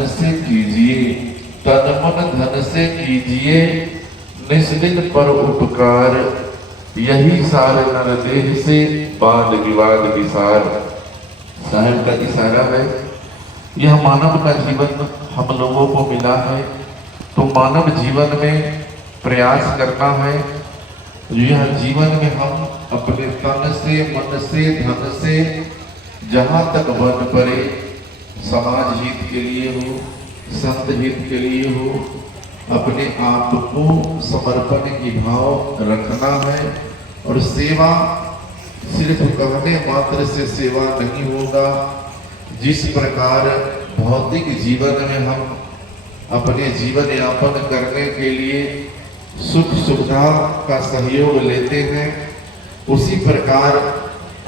मन से कीजिए, तन मन धन से कीजिए, निस्दिन पर उपकार, यही सार नर देह से बाल विवाद विसार। साहब का इशारा है, यह मानव का जीवन हम लोगों को मिला है, तो मानव जीवन में प्रयास करना है। यह जीवन में हम अपने तन से, मन से, धन से जहाँ तक बन पड़े, समाज हित के लिए हो, संत हित के लिए हो, अपने आप को समर्पण की भाव रखना है। और सेवा सिर्फ कहने मात्र से सेवा नहीं होगा। जिस प्रकार भौतिक जीवन में हम अपने जीवन यापन करने के लिए सुख सुविधा का सहयोग लेते हैं, उसी प्रकार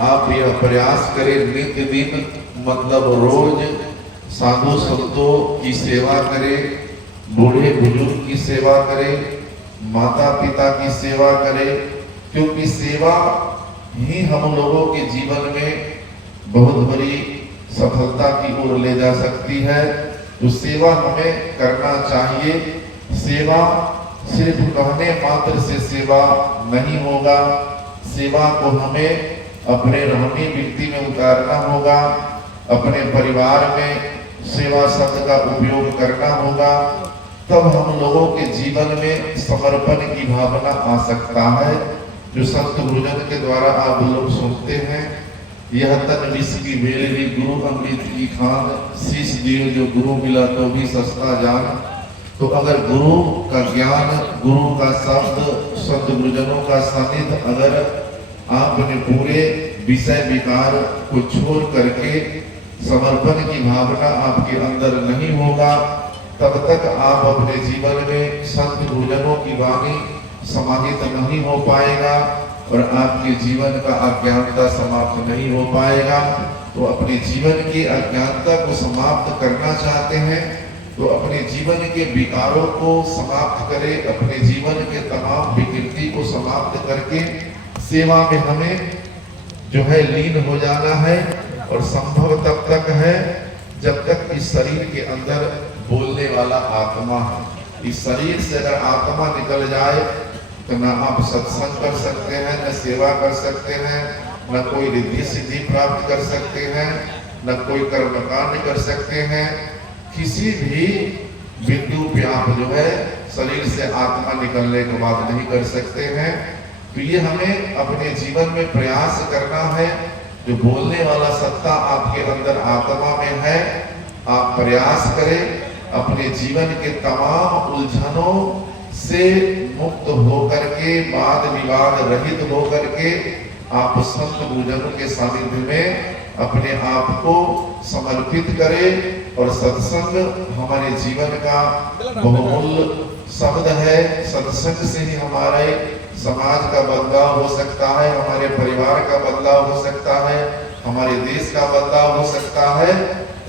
आप यह प्रयास करें नित्य दिन, मतलब रोज साधु संतों की सेवा करें, बूढ़े बुजुर्ग की सेवा करें, माता पिता की सेवा करें, क्योंकि सेवा ही हम लोगों के जीवन में बहुत बड़ी सफलता की ओर ले जा सकती है। तो सेवा हमें करना चाहिए। सेवा सिर्फ कहने मात्र से सेवा नहीं होगा, सेवा को हमें अपने रहनी वृत्ति में उतारना होगा, अपने परिवार में सेवा शब्द का उपयोग करना होगा, तब हम लोगों के जीवन में समर्पण की भावना आ सकता है। जो संत गुरुजन के द्वारा आप लोग सुनते हैं, यह तन विष की बेलरी गुरु अमृत की खान, शीश दियो जो गुरु मिला तो भी सस्ता जान। तो अगर गुरु का ज्ञान, गुरु का शब्द, संत गुरुजनों का सानिध्य अगर आपने पूरे विषय विकार को छोड़ करके समर्पण की भावना आपके अंदर नहीं होगा, तब तक आप अपने जीवन में संत गुरुजनों की वाणी समाहित नहीं हो पाएगा और आपके जीवन का अज्ञानता समाप्त नहीं हो पाएगा। तो अपने जीवन की अज्ञानता को समाप्त करना चाहते हैं तो अपने जीवन के विकारों को समाप्त करें, अपने जीवन के तमाम विकृति को समाप्त करके सेवा में हमें जो है लीन हो जाना है। और संभव तब तक है जब तक इस शरीर के अंदर बोलने वाला आत्मा है। इस शरीर से अगर आत्मा निकल जाए तो न आप सत्संग कर सकते हैं, न सेवा कर सकते हैं, न कोई रिद्धि सिद्धि प्राप्त कर सकते हैं, न कोई कर्मकांड कर सकते हैं। किसी भी बिंदु पे आप जो है शरीर से आत्मा निकलने के बाद नहीं कर सकते हैं। तो ये हमें अपने जीवन में प्रयास करना है। जो बोलने वाला सत्ता आपके अंदर आत्मा में है, आप प्रयास करें अपने जीवन के तमाम उलझनों से मुक्त होकर के, वाद विवाद रहित होकर के आप संत गुरुजनों के सानिध्य में अपने आप को समर्पित करें। और सत्संग हमारे जीवन का बहुमूल्य शब्द है। सत्संग से ही हमारे समाज का बदलाव हो सकता है, हमारे परिवार का बदलाव हो सकता है, हमारे देश का बदलाव हो सकता है।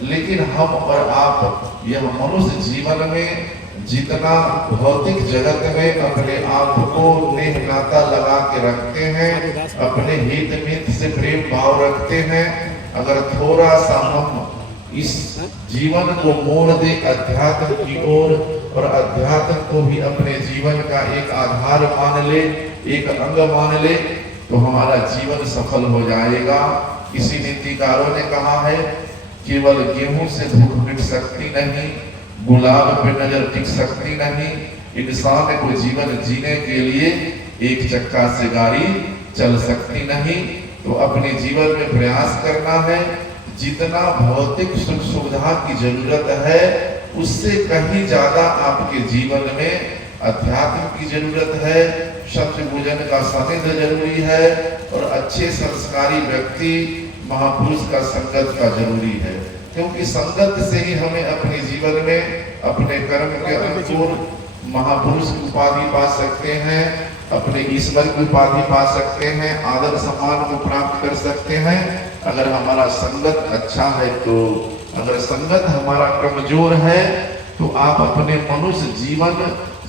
लेकिन हम और आप यह मनुष्य जीवन में जितना भौतिक जगत में अपने आप को नेह नाता लगा के रखते हैं, अपने हित मित से प्रेम भाव रखते हैं, अगर थोड़ा सा हम इस जीवन को मोड़ दे अध्यात्म की ओर और अध्यात्म को भी अपने जीवन का एक आधार मान ले, एक अंग मान ले, तो हमारा जीवन सफल हो जाएगा। किसी नीतिकारों ने कहा है, केवल गेहूं से भूख मिट सकती नहीं, गुलाब पे नजर टिक सकती नहीं, इंसान को जीवन जीने के लिए एक चक्का से गाड़ी चल सकती नहीं। तो अपने जीवन में प्रयास करना है, जितना भौतिक सुख सुविधा की जरूरत है उससे कहीं ज्यादा आपके जीवन में अध्यात्म की जरूरत है, सत्य भोजन का सानिध्य जरूरी है और अच्छे संस्कारी व्यक्ति महापुरुष का संगत का जरूरी है। क्योंकि संगत से ही हमें अपने जीवन में अपने कर्म के अनुकूल महापुरुष की उपाधि पा सकते हैं, अपने ईश्वर की उपाधि पा सकते हैं, आदर सम्मान को प्राप्त कर सकते हैं। अगर हमारा संगत अच्छा है तो, अगर संगत हमारा कमजोर है तो आप अपने मनुष्य जीवन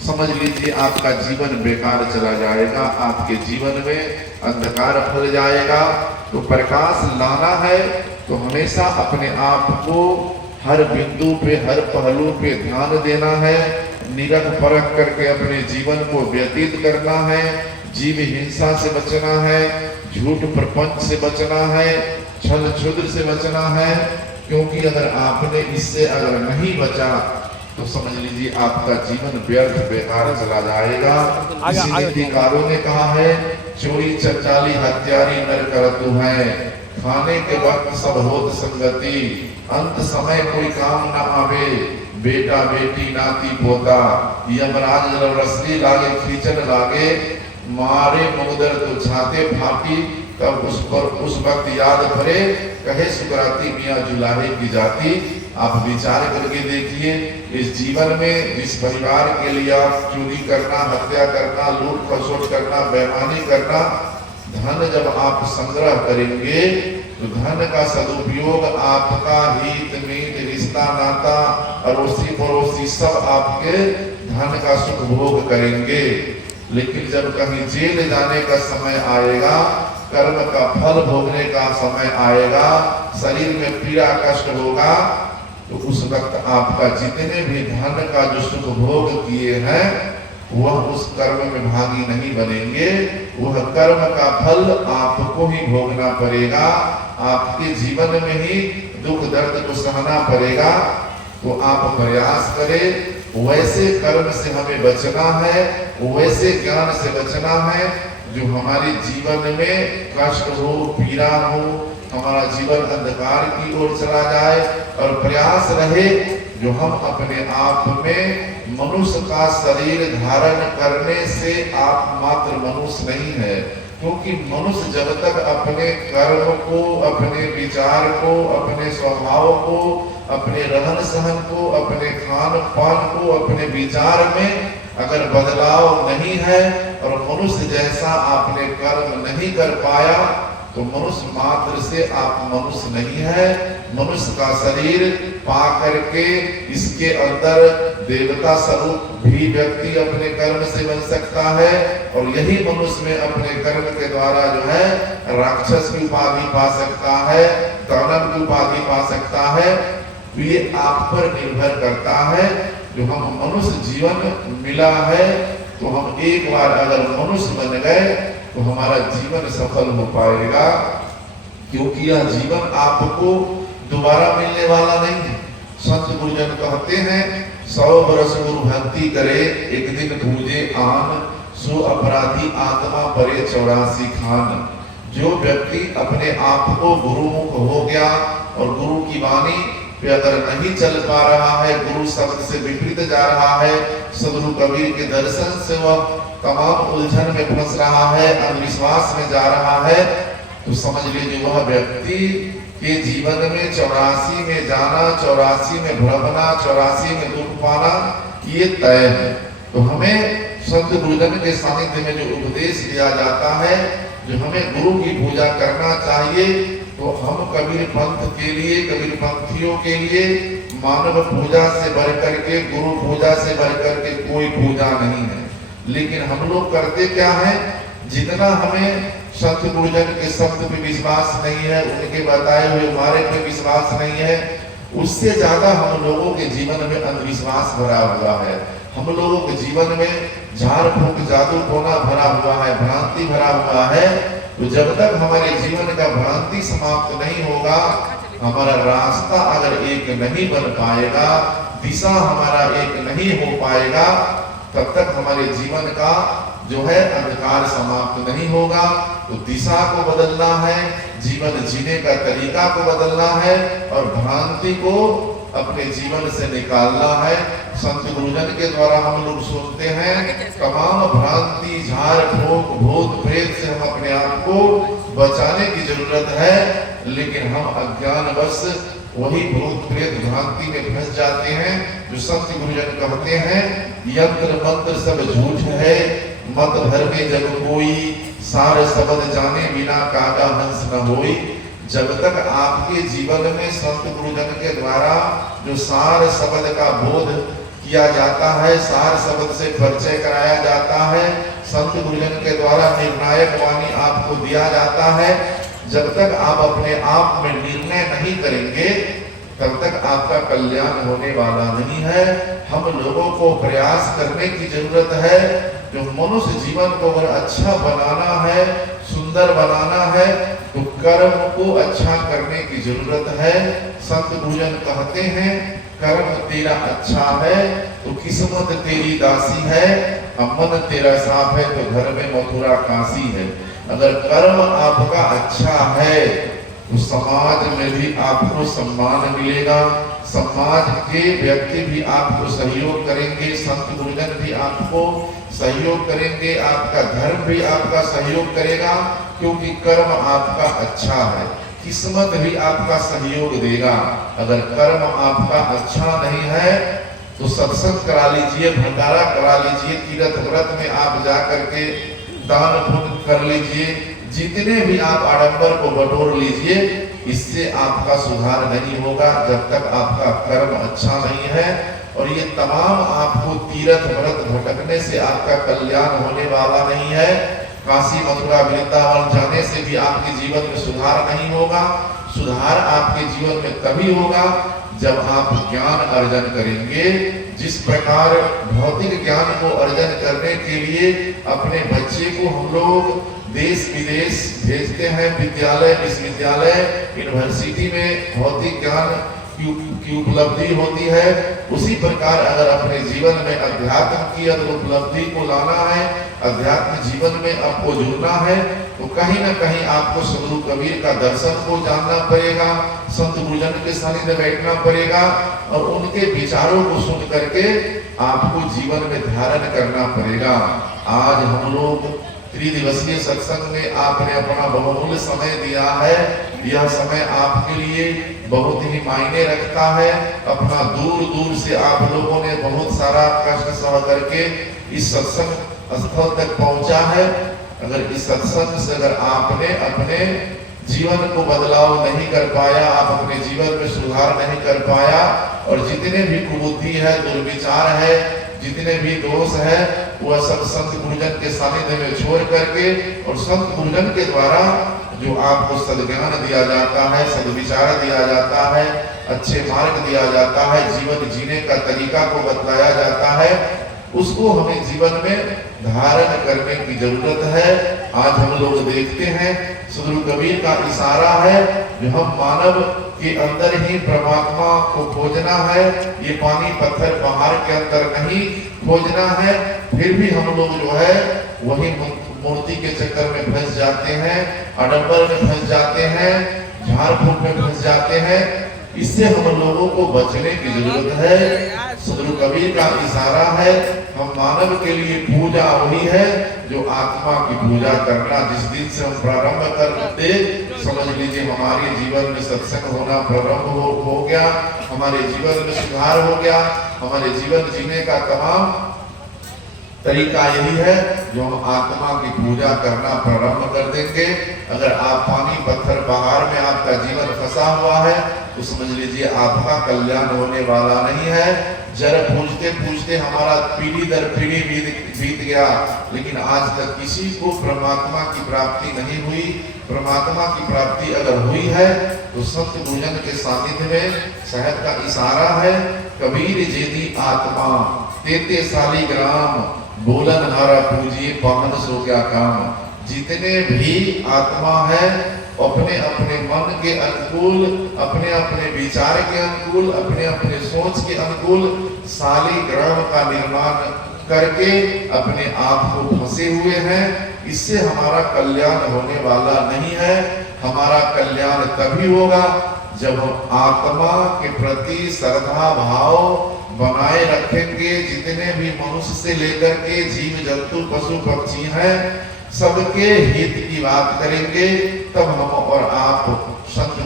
समझ लीजिए आपका जीवन बेकार चला जाएगा, आपके जीवन में अंधकार फैल जाएगा। तो प्रकाश लाना है तो हमेशा अपने आप को हर बिंदु पे, हर पहलू पे ध्यान देना है, निरख परख करके अपने जीवन को व्यतीत करना है, जीव हिंसा से बचना है, झूठ प्रपंच से बचना है, छल छुद्र से बचना है। क्योंकि अगर आपने इससे अगर नहीं बचा तो समझ लीजिए आपका जीवन व्यर्थ बेकार चला जाएगा। इसी नीतिकारों ने कहा है, चोरी चचाली हत्यारी नर करतु है, खाने के वक्त सब होत संगति, अंत समय कोई काम न आवे, बेटा बेटी नाती पोता, यमराज जब रसली लागे खींचन लागे, मारे मुगदर तो छाते फाटी, तब उस पर उस वक्त याद भरे, कहे सुकराती मियाँ जुलाहे की जाती। आप विचार करके देखिए, इस जीवन में जिस परिवार के लिए आप चोरी करना, हत्या करना, लूट खसोट करना, बेईमानी करना, धन जब आप संग्रह करेंगे तो धन का सदुपयोग आपका हित मीत रिश्ता नाता अड़ोसी पड़ोसी सब आपके धन का सुख भोग करेंगे। लेकिन जब कहीं जेल जाने का समय आएगा, कर्म का फल भोगने का समय आएगा, शरीर में पीड़ा कष्ट होगा, तो उस वक्त आपका जितने भी धन का जो सुख भोग किए हैं वह उस कर्म में भागी नहीं बनेंगे। वह कर्म का फल आपको ही भोगना पड़ेगा, आपके जीवन में ही दुख दर्द को सहना पड़ेगा। तो आप प्रयास करें, वैसे कर्म से हमें बचना है, वैसे ज्ञान से बचना है जो हमारे जीवन में कष्ट हो, पीड़ा हो, हमारा जीवन अंधकार की ओर चला जाए। और प्रयास रहे जो हम अपने आप में मनुष्य का शरीर धारण करने से आप मात्र मनुष्य नहीं है। क्योंकि मनुष्य जब तक अपने कर्म को, अपने विचार को, अपने स्वभाव को, अपने रहन सहन को, अपने खान पान को, अपने विचार में अगर बदलाव नहीं है और मनुष्य जैसा आपने कर्म नहीं कर पाया तो मनुष्य मात्र से आप मनुष्य नहीं है। मनुष्य का शरीर पा करके इसके अंदर देवता स्वरूप भी व्यक्ति अपने कर्म से बन सकता है, और यही मनुष्य में अपने कर्म के द्वारा जो है राक्षस की उपाधि पा सकता है, दानव की उपाधि पा सकता है। तो ये आप पर निर्भर करता है। जो हम मनुष्य जीवन मिला है तो हम एक बार अगर मनुष्य बन गए तो हमारा जीवन सफल हो पाएगा। क्योंकि यह जीवन आपको दोबारा मिलने वाला नहीं है। संत गुरुजन कहते हैं, 100 बरस गुरु भक्ति करे, एक दिन पूजे आन, सो अपराधी आत्मा परे 84 खान। जो व्यक्ति अपने आप को गुरुमुख हो गया और गुरु की वाणी पे अगर नहीं चल पा रहा है, गुरु शब्द से विपरीत जा रहा है, सदगुरु कबीर के दर्शन से वह तमाम उलझन में फंस रहा है, अंधविश्वास में जा रहा है, तो समझ लीजिए वह व्यक्ति के जीवन में 84 में जाना, 84 में भ्रमना, 84 में दुख पाना ये तय है। तो हमें संत गुरुजन के सानिध्य में जो उपदेश दिया जाता है, जो हमें गुरु की पूजा करना चाहिए, तो हम कबीर पंथ के लिए, कबीर पंथियों के लिए मानव पूजा से बढ़कर के, गुरु पूजा से बढ़कर के कोई पूजा नहीं है। लेकिन हम लोग करते क्या है, जितना हमें संत गुरुजन के शब्द पे विश्वास नहीं है, उनके बताए हुए मार्ग पे विश्वास नहीं है, उससे ज्यादा हम लोगों के जीवन में अंधविश्वास भरा हुआ है। हम लोगों के जीवन में झाड़ फूक जादू टोना भरा हुआ है, भ्रांति भरा हुआ है। तो जब तक हमारे जीवन का भ्रांति समाप्त नहीं होगा, हमारा रास्ता अगर एक नहीं बन पाएगा, दिशा हमारा एक नहीं हो पाएगा, तब तक हमारे जीवन का जो है अंधकार समाप्त नहीं होगा। तो दिशा को बदलना है, जीवन जीने का तरीका को बदलना है और भ्रांति को अपने जीवन से निकालना है। संत गुरुजन के द्वारा हम लोग सुनते हैं, तमाम भ्रांति, झाड़ फूक, भूत प्रेत से हम अपने आप को बचाने की जरूरत है। लेकिन हम अज्ञानवश वही भूत प्रेत भ्रांति में फंस जाते हैं। जो संत गुरुजन कहते हैं, यंत्र मंत्र सब झूठ है, मत भर में जब कोई, सारे शब्द जाने बिना कागा हंस न होई। जब तक आपके जीवन में संत गुरुजन के द्वारा जो सार शब्द का बोध किया जाता है, सार शब्द से परिचय कराया जाता है, संत गुरुजन के द्वारा निर्णायक वाणी आपको दिया जाता है, जब तक आप अपने आप में निर्णय नहीं करेंगे तब तक आपका कल्याण होने वाला नहीं है। हम लोगों को प्रयास करने की जरूरत है। जो मनुष्य जीवन को अगर अच्छा बनाना है, सुंदर बनाना है, तो कर्म को अच्छा करने की जरूरत है। संत भूजन कहते हैं, कर्म तेरा अच्छा है तो किस्मत तेरी दासी है, मन तेरा साफ है तो घर में मथुरा काशी है। अगर कर्म आपका अच्छा है तो समाज में भी आपको सम्मान मिलेगा, समाज के व्यक्ति भी आपको सहयोग करेंगे, संत गुरुजन भी आपको सहयोग करेंगे, आपका धर्म भी आपका सहयोग करेगा, क्योंकि कर्म आपका अच्छा है। किस्मत भी आपका सहयोग देगा। अगर कर्म आपका अच्छा नहीं है तो सत्संग करा लीजिए, भंडारा करा लीजिए, तीर्थ व्रत में आप जा करके दान पुण्य कर लीजिए, जितने भी आप आडंबर को बटोर लीजिए, इससे आपका सुधार नहीं होगा जब तक आपका कर्म अच्छा नहीं है। और ये तमाम आपको तीर्थ व्रत भटकने से आपका कल्याण होने वाला नहीं है। काशी मथुरा वृंदावन जाने से भी आपके जीवन में सुधार नहीं होगा। सुधार आपके जीवन में तभी होगा जब आप ज्ञान अर्जन करेंगे। जिस प्रकार भौतिक ज्ञान को अर्जन करने के लिए अपने बच्चे को हम लोग देश विदेश भेजते हैं, विद्यालय विश्वविद्यालय यूनिवर्सिटी में भौतिक ज्ञान की उपलब्धि होती है, उसी प्रकार अगर अपने जीवन में अध्यात्म की अगर उपलब्धि को लाना है, अध्यात्म जीवन में आपको जुड़ना है, तो कहीं ना कहीं आपको सदगुरु कबीर का दर्शन को जानना पड़ेगा, संत गुरुजन के सानिध्य में बैठना पड़ेगा और उनके विचारों को सुन करके आपको जीवन में धारण करना पड़ेगा। आज हम लोग त्रिदिवसीय सत्संग में आपने अपना बहुमूल्य समय दिया है। यह समय आपके लिए बहुत ही मायने रखता है। अपना दूर दूर से आप लोगों ने बहुत सारा कष्ट सह करके इस सत्संग स्थल तक पहुंचा है। अगर इस सत्संग से अगर आपने अपने जीवन को बदलाव नहीं कर पाया, आप अपने जीवन में सुधार नहीं कर पाया, और जितने भी कुबुद्धि है, दुर्विचार है, जितने भी दोष है, वह सब संत गुरुजन के सानिध्य में छोड़ करके और संत गुरुजन के द्वारा जो आपको सद्ज्ञान दिया जाता है, सद्विचार दिया जाता है, अच्छे मार्ग दिया जाता है, जीवन जीने का तरीका को बतलाया जाता है, उसको हमें जीवन में धारण करने की जरूरत है। आज हम लोग देखते हैं सदगुरु कबीर का इशारा है, जो हम मानव के अंदर ही परमात्मा को खोजना है, ये पानी पत्थर पहाड़ के अंदर नहीं खोजना है। फिर भी हम लोग जो है वही मूर्ति के चक्कर में फंस जाते हैं, आडंबर में फंस जाते हैं, झाड़ फूक में फंस जाते हैं। इससे हम लोगों को बचने की जरूरत है। सदगुरु कबीर का इशारा है, हम मानव के लिए पूजा वही है जो आत्मा की पूजा करना। जिस दिन से हम प्रारंभ करते, समझ लीजिए हमारे जीवन में सत्संग होना प्रारंभ हो गया, हमारे जीवन में सुधार हो गया, हमारे जीवन जीने का तमाम तरीका यही है जो हम आत्मा की पूजा करना प्रारंभ कर देंगे। अगर आप पानी पत्थर पहाड़ में आपका जीवन फंसा हुआ है तो समझ लीजिए आपका कल्याण होने वाला नहीं है। जरा पूछते पूछते हमारा पीढ़ी दर पीढ़ी बीत गया, लेकिन आज तक किसी को परमात्मा की प्राप्ति नहीं हुई। परमात्मा की प्राप्ति अगर हुई है तो संत गुरुजन के सानिध्य में शहद का इशारा है, कबीर जेदी आत्मा तेते सालीग्राम, बोलन हारा पूजिए पावन सो क्या काम। जितने भी आत्मा है अपने अपने मन के अनुकूल, अपने अपने विचार के अनुकूल, अपने अपने सोच के अनुकूल शालिग्राम का निर्माण करके अपने आप को फंसे हुए हैं। इससे हमारा कल्याण होने वाला नहीं है। हमारा कल्याण तभी होगा जब हम आत्मा के प्रति श्रद्धा भाव बनाए रखेंगे। जितने भी मनुष्य से लेकर के जीव जंतु पशु पक्षी हैं, सबके हित की बात करेंगे, तब हम और आप संत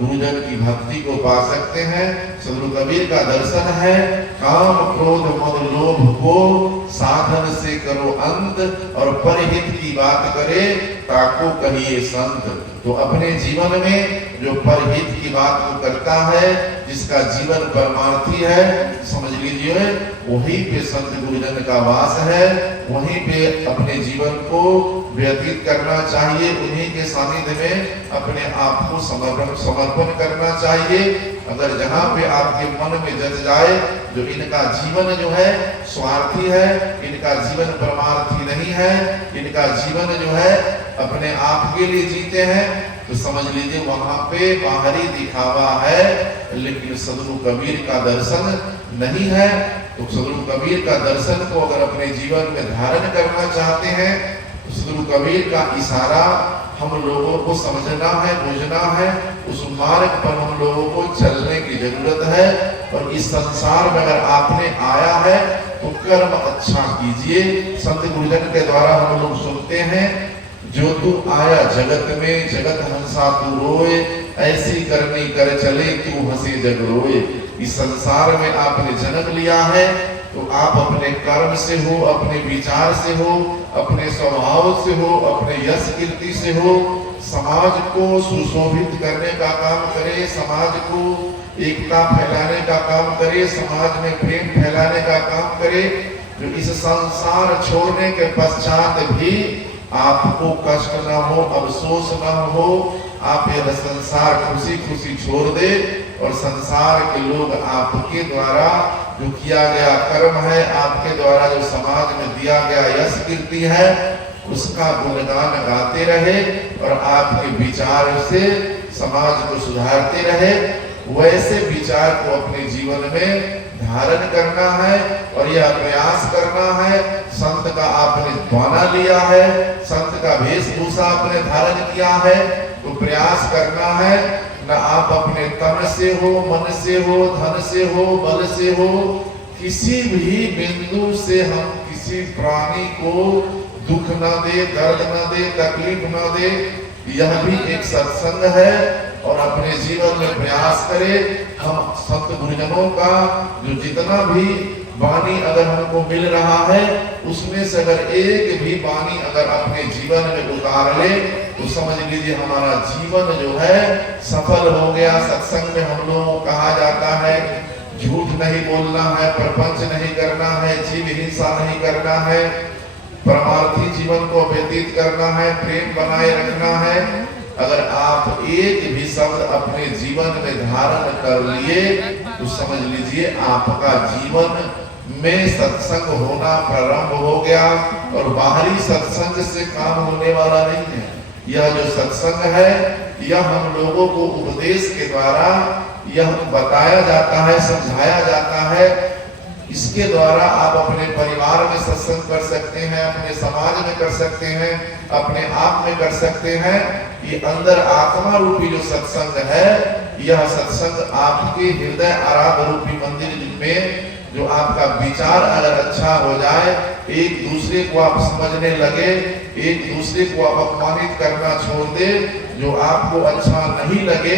गुरुजन की भक्ति को पा सकते हैं। सदगुरु कबीर का दर्शन है, काम क्रोध मद लोभ को साधन से करो अंत, और परहित की बात करे ताको कहिए संत। तो अपने जीवन में जो परहित की बात को करता है, जिसका जीवन परमार्थी है, समझ लीजिए वहीं पे संत गुरुजन का वास है, वहीं पे अपने जीवन को व्यतीत करना चाहिए, उन्हीं के सानिध्य में अपने आप को समर्पण करना चाहिए। अगर जहाँ पे आपके मन में जज जाए जो इनका जीवन जो है स्वार्थी है, इनका जीवन परमार्थी नहीं है, इनका जीवन जो है अपने आप के लिए जीते हैं, तो समझ लीजिए वहां पे बाहरी दिखावा है, लेकिन सदगुरु कबीर का दर्शन नहीं है। तो सदगुरु कबीर का दर्शन को अगर अपने जीवन में धारण करना चाहते हैं तो सदगुरु कबीर का इशारा हम लोगों को समझना है, बुझना है, उस मार्ग पर हम लोगों को चलने की जरूरत है। और इस संसार में अगर आपने आया है तो कर्म अच्छा कीजिए। संत गुरुजन के द्वारा हम लोग सुनते हैं, जो तू आया जगत में जगत हंसा तू रोए, ऐसी करनी कर चले तू हंसे जग रोए। इस संसार में आपने जन्म लिया है तो आप अपने कर्म से हो, अपने विचार से हो, अपने स्वभाव से हो, अपने यश कीर्ति से हो, समाज को सुशोभित करने का काम करे, समाज को एकता फैलाने का काम करे, समाज में प्रेम फैलाने का काम करे। जो इस संसार छोड़ने के पश्चात भी आपको कष्ट न हो, अफसोस न हो, आप यह संसार खुशी खुशी छोड़ दे और संसार के लोग आपके द्वारा जो किया गया कर्म है, आपके द्वारा जो समाज में दिया गया यश कीर्ति है, उसका गुणगान गाते रहे और आपके विचार से समाज को सुधारते रहे। वैसे विचार को अपने जीवन में धारण करना है और यह प्रयास करना है। संत का आपने द्वाना लिया है, संत का वेशभूषा आपने धारण किया है, तो प्रयास करना है न आप अपने तन से हो, मन से हो, धन से हो, बल से हो, किसी भी बिंदु से हम किसी प्राणी को दुख न दे, दर्द न दे, तकलीफ न दे। यह भी एक सत्संग है और अपने जीवन में प्रयास करें। हम संत गुरुजनों का जो जितना भी वाणी अगर हमको मिल रहा है उसमें से अगर एक भी वाणी अगर अपने जीवन में उतार ले तो समझ लीजिए हमारा जीवन जो है सफल हो गया। सत्संग में हम लोगों को कहा जाता है झूठ नहीं बोलना है, प्रपंच नहीं करना है, जीव हिंसा नहीं करना है, परमार्थी जीवन को व्यतीत करना है, प्रेम बनाए रखना है। अगर आप एक भी शब्द अपने जीवन में धारण कर लिए तो समझ लीजिए आपका जीवन में सत्संग होना प्रारंभ हो गया। और बाहरी सत्संग से काम होने वाला नहीं है। यह जो सत्संग है यह हम लोगों को उपदेश के द्वारा यह बताया जाता है, समझाया जाता है। इसके द्वारा आप अपने परिवार में सत्संग कर सकते हैं, अपने समाज में कर सकते हैं, अपने आप में कर सकते हैं। ये अंदर आत्मा रूपी जो सत्संग है, यह सत्संग आपके हृदय आराध रूपी मंदिर में जो आपका विचार अगर अच्छा हो जाए, एक दूसरे को आप समझने लगे, एक दूसरे को आप अपमानित करना छोड़ दे, जो आपको अच्छा नहीं लगे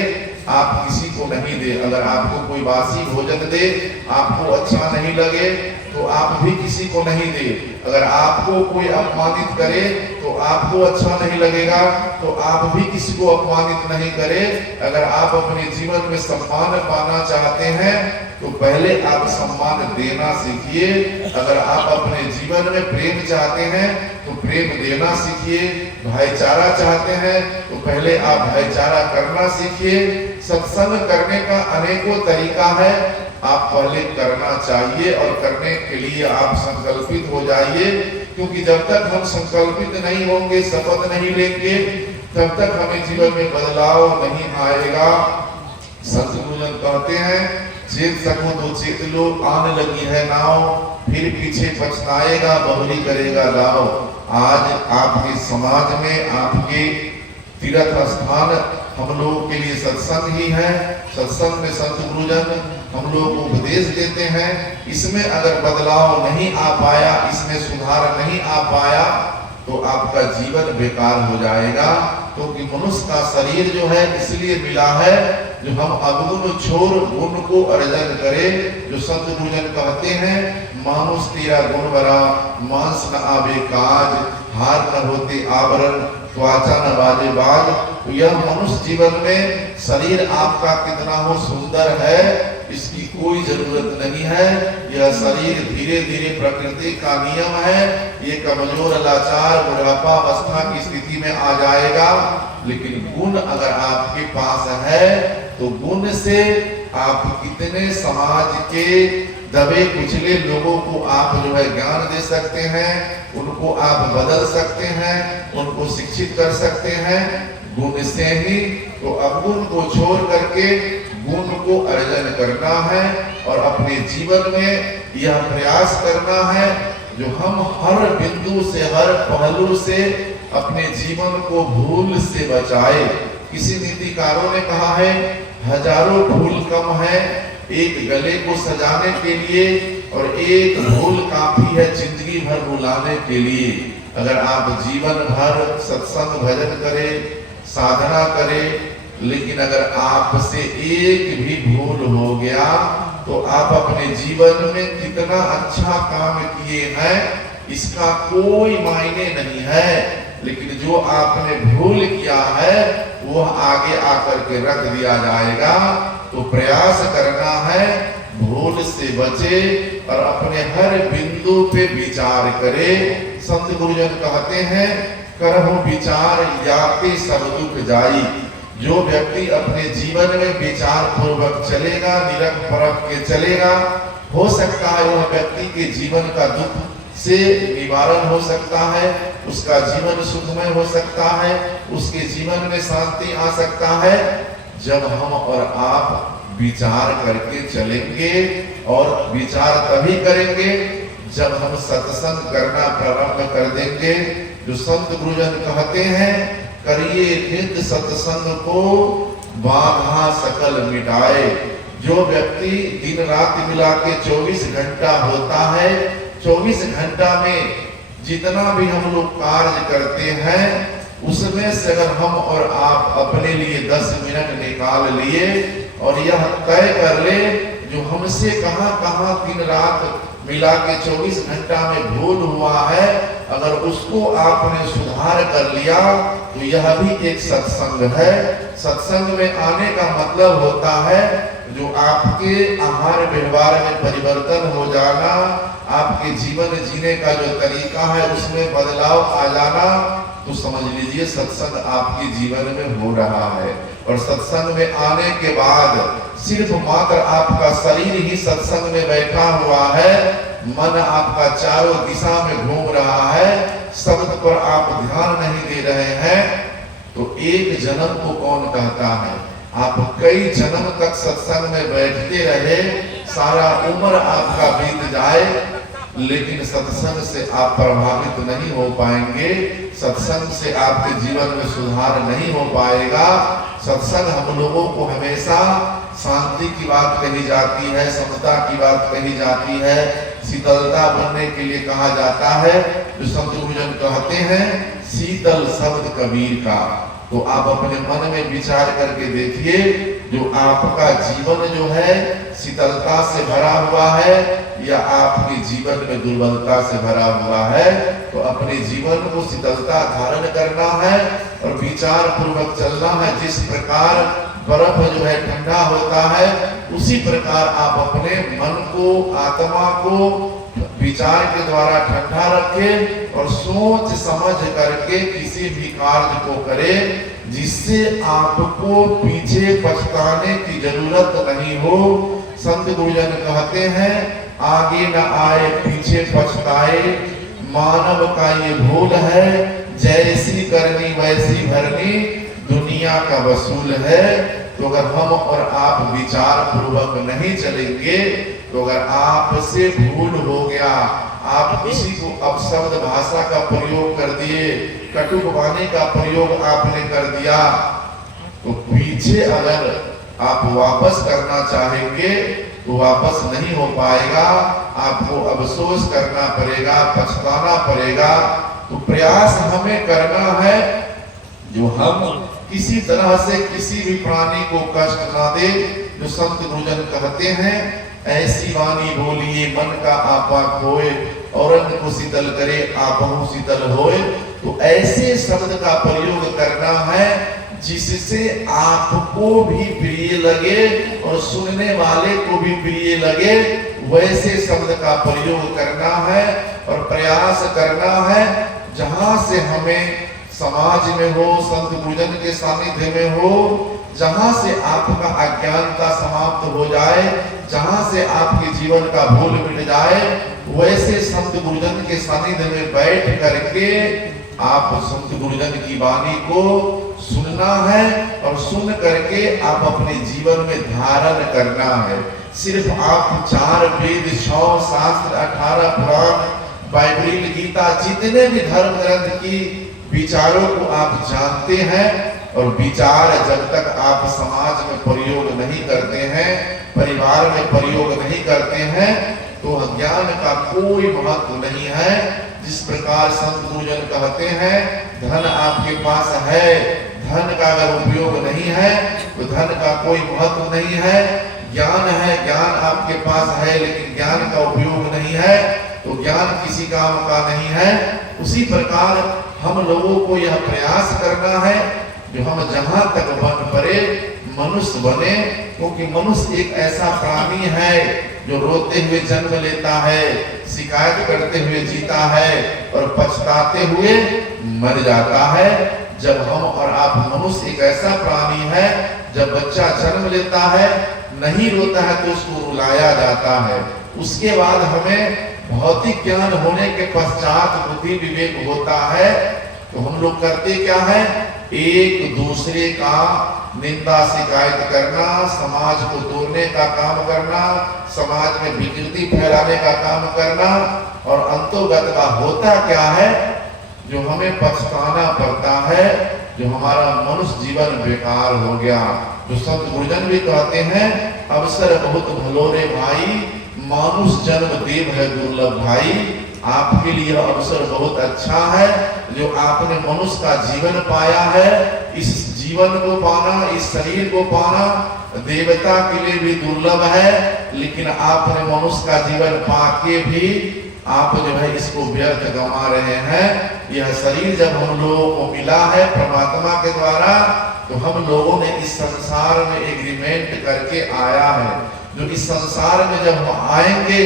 आप किसी को नहीं दे। अगर आपको कोई बासी भोजन दे आपको अच्छा नहीं लगे तो आप भी किसी को नहीं दे। अगर आपको कोई अपमानित करे तो आपको अच्छा नहीं लगेगा तो आप भी किसी को अपमानित नहीं करे। अगर आप अपने जीवन में सम्मान पाना चाहते हैं तो पहले आप सम्मान देना सीखिए। अगर आप अपने जीवन में प्रेम चाहते हैं तो प्रेम देना सीखिए। भाईचारा चाहते हैं तो पहले आप भाईचारा करना सीखिए। सत्संग करने का अनेकों तरीका है, आप पहले करना चाहिए और करने के लिए आप संकल्पित हो जाइए। क्योंकि जब तक हम संकल्पित नहीं होंगे, शपथ नहीं लेंगे, तब तक हमें जीवन में बदलाव नहीं आएगा। संत गुरुजन कहते हैं चेत सको तो चेत लो, आने लगी है नाव, फिर पीछे पछताएगा बहुरी करेगा लाओ। आज आपके समाज में आपके तीर्थ स्थान हम लोगों के लिए सत्संग ही है। सत्संग में संत गुरुजन हम लोग को उपदेश देते हैं। इसमें अगर बदलाव नहीं आ पाया, इसमें सुधार नहीं आ पाया तो आपका जीवन बेकार हो जाएगा। क्योंकि मनुष्य का शरीर जो है इसलिए मिला है जो हम अवगुण छोड़ गुण को अर्जन करें। जो संत गुरुजन कहते हैं मानुष तेरा गुण बरा, मांस न आवे काज, हाथ न होते आवरण, त्वचा न बाजे बाज। तो यह मनुष्य जीवन में शरीर आपका कितना हो सुंदर है इसकी कोई जरूरत नहीं है। यह शरीर धीरे धीरे प्रकृति का नियम है, ये कमजोर लाचार बुढ़ापा अवस्था की स्थिति में आ जाएगा। लेकिन गुण अगर आपके पास है तो गुण से आप कितने समाज के दबे कुचले लोगों को आप जो है ज्ञान दे सकते हैं, उनको आप बदल सकते हैं, उनको शिक्षित कर सकते हैं गुण से ही। तो अवगुण को छोड़ करके गुण को अर्जन करना है और अपने जीवन में यह प्रयास करना है जो हम हर बिंदु से, हर पहलू से अपने जीवन को भूल से बचाए। किसी नीतिकारों ने कहा है, हजारों भूल कम है एक गले को सजाने के लिए, और एक भूल काफी है जिंदगी भर भुलाने के लिए। अगर आप जीवन भर सत्संग भजन करें, साधना करें, लेकिन अगर आपसे एक भी भूल हो गया तो आप अपने जीवन में कितना अच्छा काम किए हैं इसका कोई मायने नहीं है। लेकिन जो आपने भूल किया है वह आगे आकर के रख दिया जाएगा। तो प्रयास करना है भूल से बचे और अपने हर बिंदु पे विचार करे। संत गुरुजन कहते हैं, करहु विचार याते सब दुख जाई। जो व्यक्ति अपने जीवन में विचार पूर्वक चलेगा, निरख परख के चलेगा, हो सकता है वह व्यक्ति के जीवन का दुख से निवारण हो सकता है, उसका जीवन सुखमय हो सकता है, उसके जीवन में शांति आ सकता है जब हम और आप विचार करके चलेंगे। और विचार तभी करेंगे जब हम सत्संग करना प्रारंभ कर देंगे। जो संत गुरुजन कहते हैं, करिए नित सत्संग को बाधा सकल मिटाए। जो व्यक्ति दिन रात मिला के 24 घंटा होता है, 24 घंटा में जितना भी हम लोग कार्य करते हैं उसमें से अगर हम और आप अपने लिए 10 मिनट निकाल लिए और यह तय कर ले जो हमसे कहां कहां दिन रात मिला के 24 घंटा में भूल हुआ है, अगर उसको आपने सुधार कर लिया तो यह भी एक सत्संग है। सत्संग में आने का मतलब होता है जो आपके आहार व्यवहार में परिवर्तन हो जाना, आपके जीवन जीने का जो तरीका है उसमें बदलाव आ जाना, तो समझ लीजिए सत्संग आपके जीवन में हो रहा है। और सत्संग में आने के बाद सिर्फ मात्र आपका शरीर ही सत्संग में बैठा हुआ है, मन आपका चारों दिशा में घूम रहा है, शब्द पर आप ध्यान नहीं दे रहे हैं, तो एक जन्म को कौन कहता है? आप कई जन्म तक सत्संग में बैठते रहे, सारा उम्र आपका बीत जाए, लेकिन सत्संग से आप प्रभावित नहीं हो पाएंगे, सत्संग से आपके जीवन में सुधार नहीं हो पाएगा। सत्संग हम लोगों को हमेशा शांति की बात कही जाती है, समता की बात कही जाती है, शीतलता बनने के लिए कहा जाता है। जो संत गुरुजन कहते हैं शीतल शब्द कबीर का, तो आप अपने मन में विचार करके देखिए, जो आपका जीवन जो है शीतलता से भरा हुआ है या आपके जीवन में दुर्बलता से भरा हुआ है, तो अपने जीवन को शीतलता धारण करना है और विचार पूर्वक चलना है। जिस प्रकार बर्फ जो है ठंडा होता है, उसी प्रकार आप अपने मन को, आत्मा को विचार के द्वारा ठंडा रखें और सोच समझ करके किसी भी कार्य को करें जिससे आपको पीछे पछताने की जरूरत नहीं हो। संत गुरुजन कहते हैं आगे न आए पीछे पछताए, मानव का ये भूल है, जैसी करनी वैसी भरनी, दुनिया का वसूल है। तो अगर हम और आप विचार पूर्वक नहीं चलेंगे, तो अगर आपसे भूल हो गया, आप किसी को अपशब्द भाषा का प्रयोग कर दिए, कटुवाणी का प्रयोग आपने कर दिया, तो पीछे अगर आप वापस करना चाहेंगे तो वापस नहीं हो पाएगा, आपको अफसोस करना पड़ेगा, पछताना पड़ेगा। तो प्रयास हमें करना है जो हम किसी तरह से किसी भी प्राणी को कष्ट ना दे। जो संत गुरुजन कहते हैं ऐसी वाणी बोलिए मन का आपा खोए, औरन को शीतल करे आपहु शीतल होए। तो ऐसे शब्द का प्रयोग करना है जिससे आपको भी प्रिय लगे और सुनने वाले को भी प्रिय लगे, वैसे शब्द का प्रयोग करना है और प्रयास करना है जहां से हमें समाज में हो, संत गुरुजन के सानिध्य में हो, जहां से आपका अज्ञानता समाप्त हो जाए, जहां से आपके जीवन का भूल मिट जाए, वैसे संत गुरुजन के सानिध्य में बैठ करके आप संत गुरुजन की वाणी को सुनना है और सुन करके आप अपने जीवन में धारण करना है। सिर्फ आप 4 वेद, 6 शास्त्र, 18 पुराण, बाइबल, गीता, जितने भी धर्म ग्रंथ की विचारों को आप जानते हैं, और विचार जब तक आप समाज में प्रयोग नहीं करते हैं, परिवार में प्रयोग नहीं करते हैं, तो ज्ञान का कोई महत्व नहीं है। जिस प्रकार संत गुरुजन कहते हैं, धन आपके पास है, धन का अगर उपयोग नहीं है तो धन का कोई महत्व नहीं है। ज्ञान है, ज्ञान आपके पास है, लेकिन ज्ञान का उपयोग नहीं है तो ज्ञान किसी काम का नहीं है। उसी प्रकार हम लोगों को यह प्रयास करना है जो हम जहां तक बन पड़े मनुष्य बने, क्योंकि मनुष्य एक ऐसा प्राणी है जो रोते हुए जन्म लेता है, शिकायत करते हुए जीता है और पछताते हुए मर जाता है। जब हम और आप मनुष्य एक ऐसा प्राणी है, जब बच्चा जन्म लेता है नहीं रोता है तो उसको रुलाया जाता है। उसके बाद हमें भौतिक ज्ञान होने के पश्चात बुद्धि विवेक होता है, तो हम लोग करते क्या है, एक दूसरे का निंदा शिकायत करना, समाज को तोड़ने का काम करना, समाज में विकृति फैलाने का काम करना, और अंतोगत का होता क्या है, जो हमें पछताना पड़ता है, जो हमारा मनुष्य जीवन बेकार हो गया। जो संत गुरुजन भी कहते हैं, अवसर बहुत भलो रे भाई, मानुष जन्म देव है दुर्लभ भाई। आपके लिए अवसर बहुत अच्छा है जो आपने मनुष्य का जीवन पाया है। इस जीवन को पाना, इस शरीर को पाना देवता के लिए भी दुर्लभ है, लेकिन आपने मनुष्य का जीवन पाके भी आप जो है इसको व्यर्थ गंवा रहे हैं। यह शरीर जब हम लोगों को मिला है परमात्मा के द्वारा, तो हम लोगों ने इस संसार में एग्रीमेंट करके आया है, जो इस संसार में जब हम आएंगे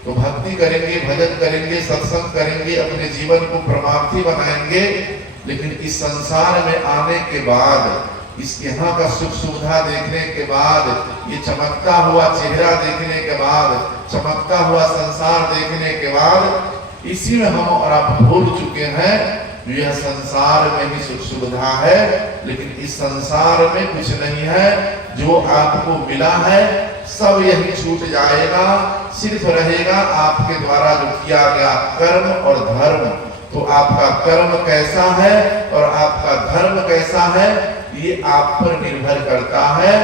तो भक्ति करेंगे, भजन करेंगे, सत्संग करेंगे, अपने जीवन को परमार्थी बनाएंगे। लेकिन इस संसार में आने के बाद, इसके यहाँ का सुख सुविधा देखने के बाद, ये चमकता हुआ चेहरा देखने के बाद, चमकता हुआ संसार देखने के बाद, इसी में हम और आप भूल चुके हैं यह संसार में ही सुख सुविधा है, लेकिन इस संसार में कुछ नहीं है। जो आपको मिला है सब यही छूट जाएगा, सिर्फ रहेगा आपके द्वारा जो किया गया कर्म और धर्म। तो आपका कर्म कैसा है और आपका धर्म कैसा है, ये आप पर निर्भर करता है।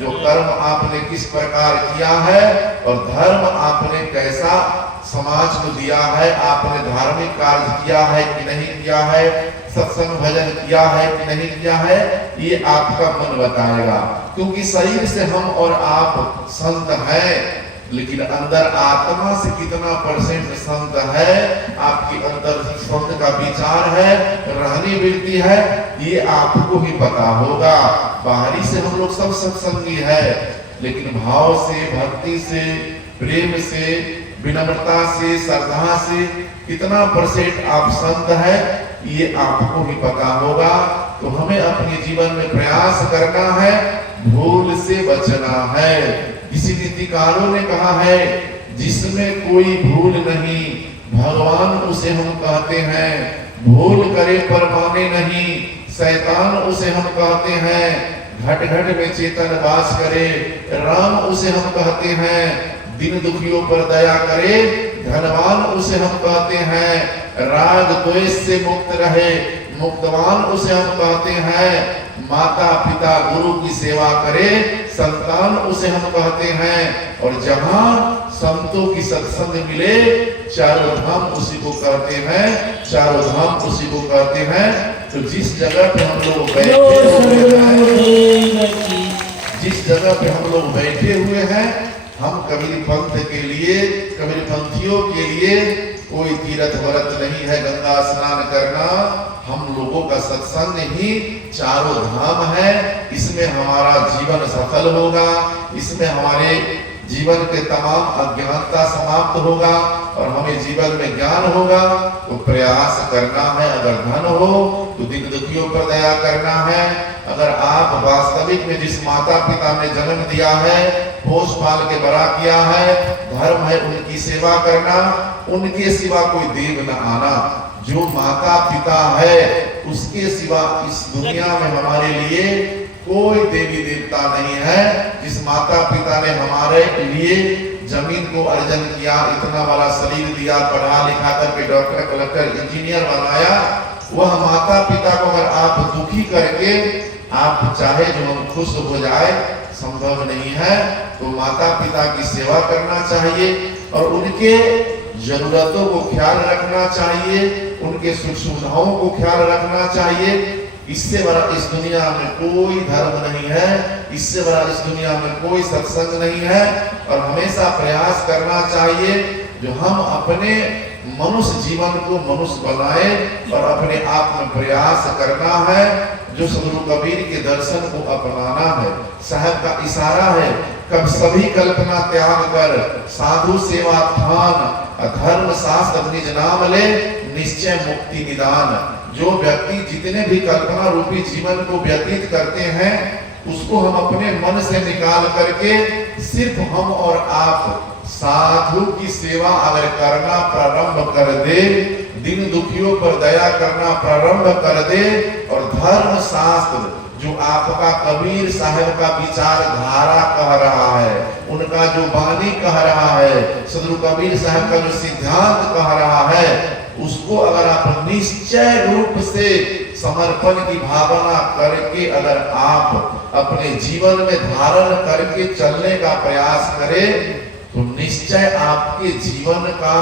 जो कर्म आपने किस प्रकार किया है और धर्म आपने कैसा समाज को दिया है, आपने धार्मिक कार्य किया है कि नहीं किया है, सत्संग भजन किया है कि नहीं किया है, ये आपका मन बताएगा। क्योंकि शरीर से हम और आप संत हैं, लेकिन अंदर आत्मा से कितना % संत है, आपके अंदर संत का विचार है, रहनी वृत्ति है, ये आपको ही पता होगा। बाहरी से हम लोग सब सत्संगी है, लेकिन भाव से, भक्ति से, प्रेम से, विनम्रता से, श्रद्धा से कितना % आप संत है, ये आपको ही पता होगा। तो हमें अपने जीवन में प्रयास करना है, भूल से बचना है। किसी नीतिकारों ने कहा है, जिसमें कोई भूल नहीं भगवान उसे हम कहते हैं, भूल करे पर माने नहीं शैतान उसे हम कहते हैं, घट घट में चेतन वास करे राम उसे हम कहते हैं, दिन दुखियों पर दया करे धनवान उसे हम कहते हैं, राग द्वेष से मुक्त रहे मुक्तवान उसे हम कहते हैं, माता पिता गुरु की सेवा करे संतान उसे हम कहते हैं। और जहां संतों की सत्संग मिले चारों धाम उसी को कहते हैं, चारों धाम उसी को कहते हैं। तो जिस जगह पे हम लोग बैठे हुए हैं, जिस जगह पे हम लोग बैठे हुए हैं, हम कबीर पंथ के लिए, कबीर पंथियों के लिए कोई तीर्थ व्रत नहीं है गंगा स्नान करना। हम लोगों का सत्संग ही चारों धाम है। इसमें हमारा जीवन सफल होगा, इसमें हमारे जीवन के तमाम अज्ञानता समाप्त होगा, और हमें जीवन में ज्ञान होगा तो प्रयास करना है। अगर धन हो तो दीन दुखियों पर दया करना है। अगर आप वास्तविक में जिस माता पिता ने जन्म दिया है, पोष पाल के बड़ा किया है, धर्म है उनकी सेवा करना, उनके सिवा कोई देव न आना। जो माता पिता है उसके सिवा इस दुनिया में हमारे लिए कोई देवी देवता नहीं है। जिस माता पिता ने हमारे लिए जमीन को अर्जन किया, इतना बड़ा शरीर दिया, पढ़ा लिखा करके डॉक्टर, कलेक्टर, इंजीनियर बनाया, वह माता पिता को अगर आप दुखी करके आप चाहे जो हम खुश हो जाए, संभव नहीं है। तो माता पिता की सेवा करना चाहिए और उनके जरूरतों को ख्याल रखना चाहिए, उनके सुख सुविधाओं को ख्याल रखना चाहिए। इससे बड़ा इस दुनिया में कोई धर्म नहीं है, इससे बड़ा इस दुनिया में कोई सत्संग नहीं है। और हमेशा प्रयास करना चाहिए जो हम अपने मनुष्य जीवन को मनुष्य बनाए और अपने आप में प्रयास करना है। जो सदगुरु कबीर के दर्शन को अपनाना है। साहब का इशारा है, कब सभी कल्पना त्याग कर साधु सेवा थान, धर्म शास्त्र निज नाम ले, निश्चय मुक्ति निदान। जो व्यक्ति जितने भी कल्पना रूपी जीवन को व्यतीत करते हैं, उसको हम अपने मन से निकाल करके सिर्फ हम और आप साधु की सेवा अगर करना प्रारंभ कर दे, दिन दुखियों पर दया करना प्रारंभ कर दे, और धर्म शास्त्र जो आपका कबीर साहब का विचारधारा कह रहा है, उनका जो वाणी कह रहा है, सदगुरु कबीर साहब का जो सिद्धांत कह रहा है, उसको अगर आप निश्चय रूप से समर्पण की भावना करके अगर आप अपने जीवन में धारण करके चलने का प्रयास करें, तो निश्चय आपके जीवन का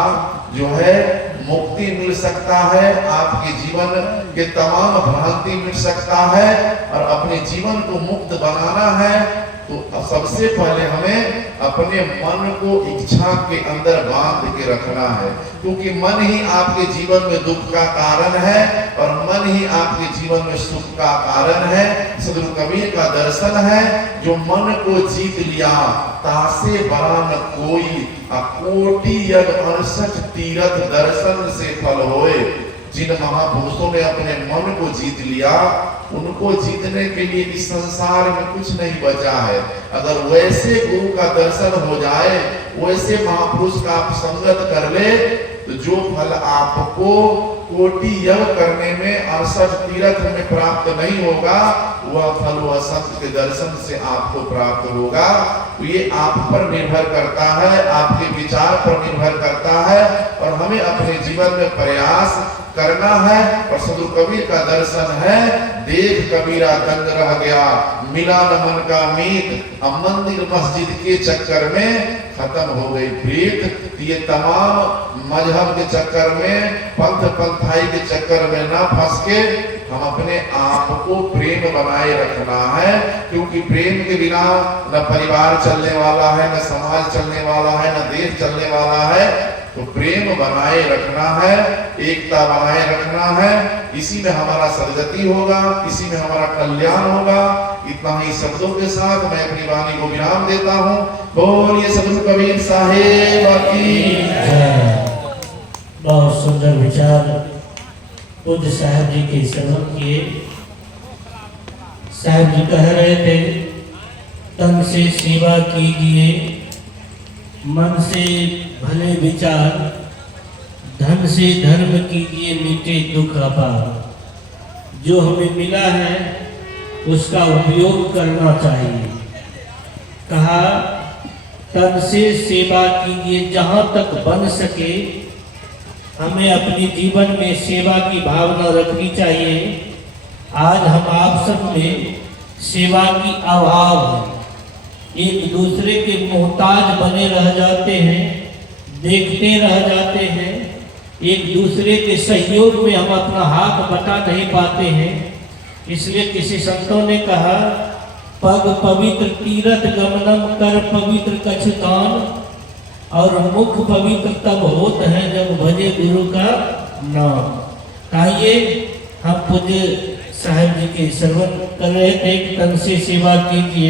जो है मुक्ति मिल सकता है, आपके जीवन के तमाम भ्रांति मिल सकता है। और अपने जीवन को मुक्त बनाना है तो सबसे पहले हमें अपने मन को इच्छा के अंदर बांध के रखना है, क्योंकि मन ही आपके जीवन में दुख का कारण है और मन ही आपके जीवन में सुख का कारण है। सदगुरु कबीर का दर्शन है, जो मन को जीत लिया तासे बड़ा न कोई, कोटि यज्ञ 68 तीर्थ दर्शन से फल होए। जिन महापुरुषों ने अपने मन को जीत लिया, उनको जीतने के लिए इस संसार में कुछ नहीं बचा है। अगर वैसे गुरु का दर्शन हो जाए, वैसे महापुरुष का आप संगत कर ले, तो जो फल आपको कोटि यज्ञ करने में 68 तीर्थ में प्राप्त नहीं होगा, वह फल वह संत के दर्शन से आपको प्राप्त होगा। तो ये आप पर निर्भर करता है, आपके विचार पर निर्भर करता है, और हमें अपने जीवन में प्रयास करना है। और सदगुरु कबीर का दर्शन है, देख कबीरा दंग रह गया, मिला न मन का मीत, अब मंदिर मस्जिद के चक्कर में खत्म हो गई प्रीत। ये तमाम मजहब के चक्कर में, पंथ पंथाई के चक्कर में ना फंस के हम अपने आप को प्रेम बनाए रखना है, क्योंकि प्रेम के बिना न परिवार चलने वाला है, न समाज चलने वाला है, न देश चलने वाला है। तो प्रेम बनाए रखना है, एकता बनाए रखना है, इसी में हमारा सदगति होगा, इसी में हमारा कल्याण होगा। इतना ही शब्दों के साथ मैं अपनी वाणी को विराम देता हूँ। बोलिए सदगुरु कबीर साहेब की जय। बहुत सुंदर विचार पूज्य साहब जी के श्रवण किए। साहब जी कह रहे थे, तन से सेवा कीजिए, मन से भले विचार, धन से धर्म कीजिए, मिटे दुख अपार। जो हमें मिला है उसका उपयोग करना चाहिए। कहा, तन से सेवा कीजिए, जहाँ तक बन सके हमें अपने जीवन में सेवा की भावना रखनी चाहिए। आज हम आप सब में सेवा की अभाव है, एक दूसरे के मोहताज बने रह जाते हैं, देखते रह जाते हैं, एक दूसरे के सहयोग में हम अपना हाथ बटा नहीं पाते हैं। इसलिए किसी संतों ने कहा, पग पवित्र तीरथ गमनम कर पवित्र कछदान, और मुख पवित्र तब होत है जब भजे गुरु का नाम। आइए हम पूज्य साहब जी के श्रवण कर रहे थे, तन से सेवा कीजिए।